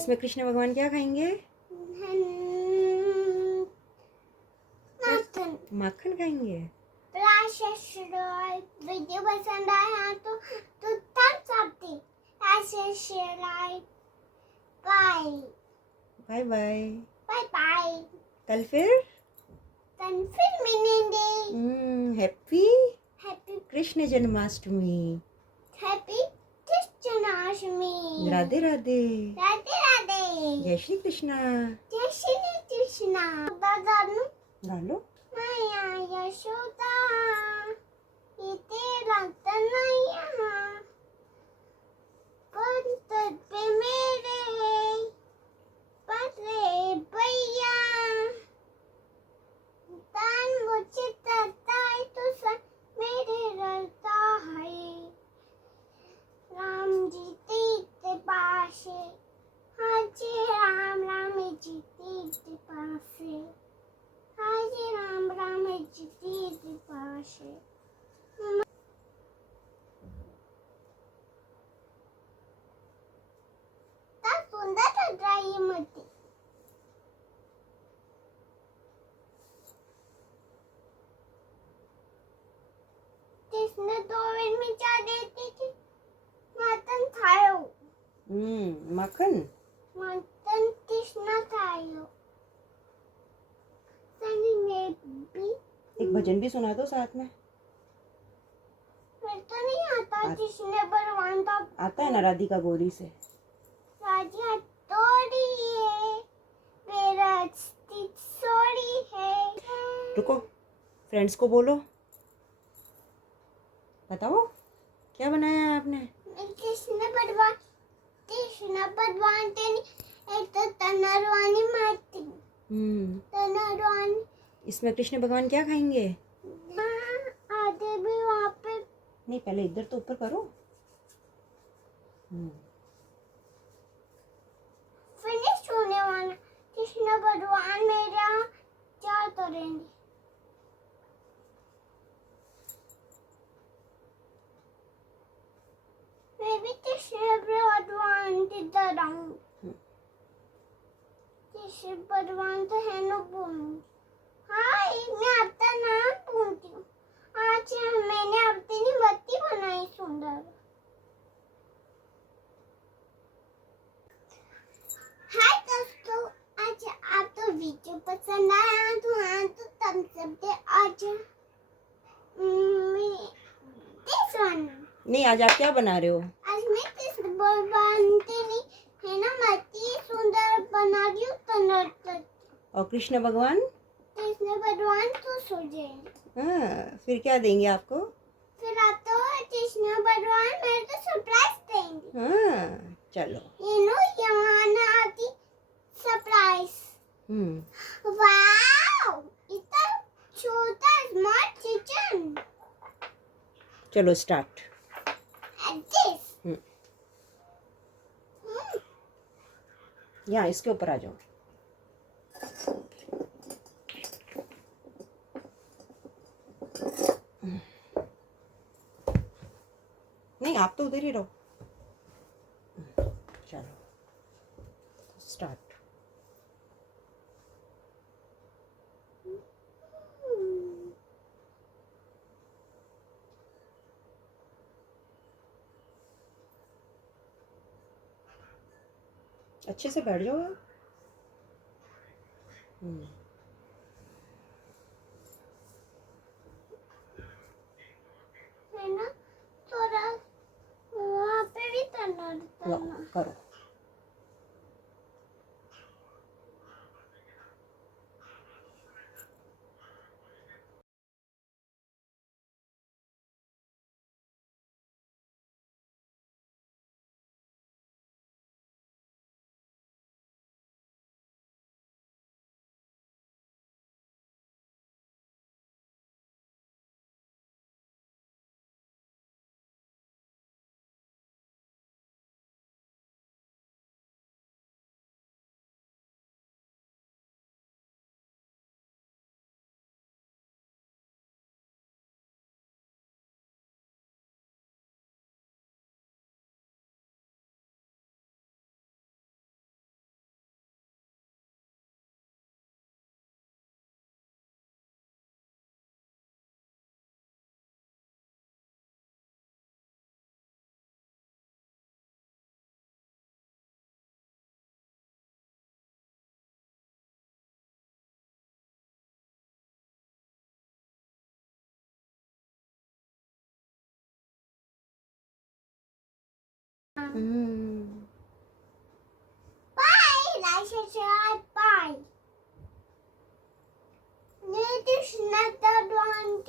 इसमें कृष्ण भगवान क्या खाएंगे? माखन। माखन खाएंगे। वीडियो पसंद आया तो thumbs up दे। ऐसे share like. Bye bye bye. Bye bye. कल फिर मिलेंगे। Happy happy Krishna Janmashtami. Happy Krishnashtami. Radhe Radhe. Radhe Radhe. जय श्री कृष्णा। जय श्री कृष्णा। दादानु डालो। माया यशोदा ये तेरा तनया पंत पे मेरे पतरे भैया तान मुझे तताई तो सन मेरे रलता है राम जी तीते पाशे हाजी राम राम जी तीते पासे हाजी राम राम जी तीते पाशे ता सुंदर लग रही है मती कृष्ण दोवेल में जा देती थी मातन खायो माखन। मातन कृष्ण खायो सनी में भी एक भजन भी सुना दो साथ में। फिर तो नहीं आता कृष्ण भगवान का आता है ना राधिका गौरी से। राजा तोड़ी है मेरा सोरी है। रुको, फ्रेंड्स को बोलो, बताओ क्या बनाया है आपने? कृष्ण भगवान तेनी एक तो तनरवानी मारती तनरवानी। इसमें कृष्ण भगवान क्या खाएंगे? आधे भी वहाँ पे नहीं, पहले इधर तो ऊपर करो। फिनिश होने वाला कृष्ण भगवान मेरा क्या करेंगे। मैं भी कृष्ण भगवान की तरह हूँ। कृष्ण भगवान तो है ना बोलूँ। हाँ मैं आपका नाम पूछती हूँ। आज मैंने अपनी बत्ती बनाई सुंदर। हाय दोस्तों, आज आपको वीडियो पसंद आया तो हाँ तो thumbs up दे। आज this one नहीं, आज आप क्या बना रहे हो? आज मैं कृष्ण भगवान के लिए है ना मती सुंदर बना रही हूँ तनर। और कृष्ण भगवान तो सो जाए। हाँ, फिर क्या देंगे आपको? फिर आप तो कृष्ण भगवान मेरे को सरप्राइज देंगे। हाँ, चलो। यहाँ ना आती सरप्राइज। वाओ, इतना छोटा स्मार्ट किचन। चलो स्टार्ट। दिस यहाँ इसके ऊपर आ जाओ। नहीं, आप तो उधर ही रहो। चलो स्टार्ट। अच्छे से बैठ जाओ आप। है ना थोड़ा वहाँ पे भी तनर करो। Bye. Like, subscribe. Bye. This is not the one.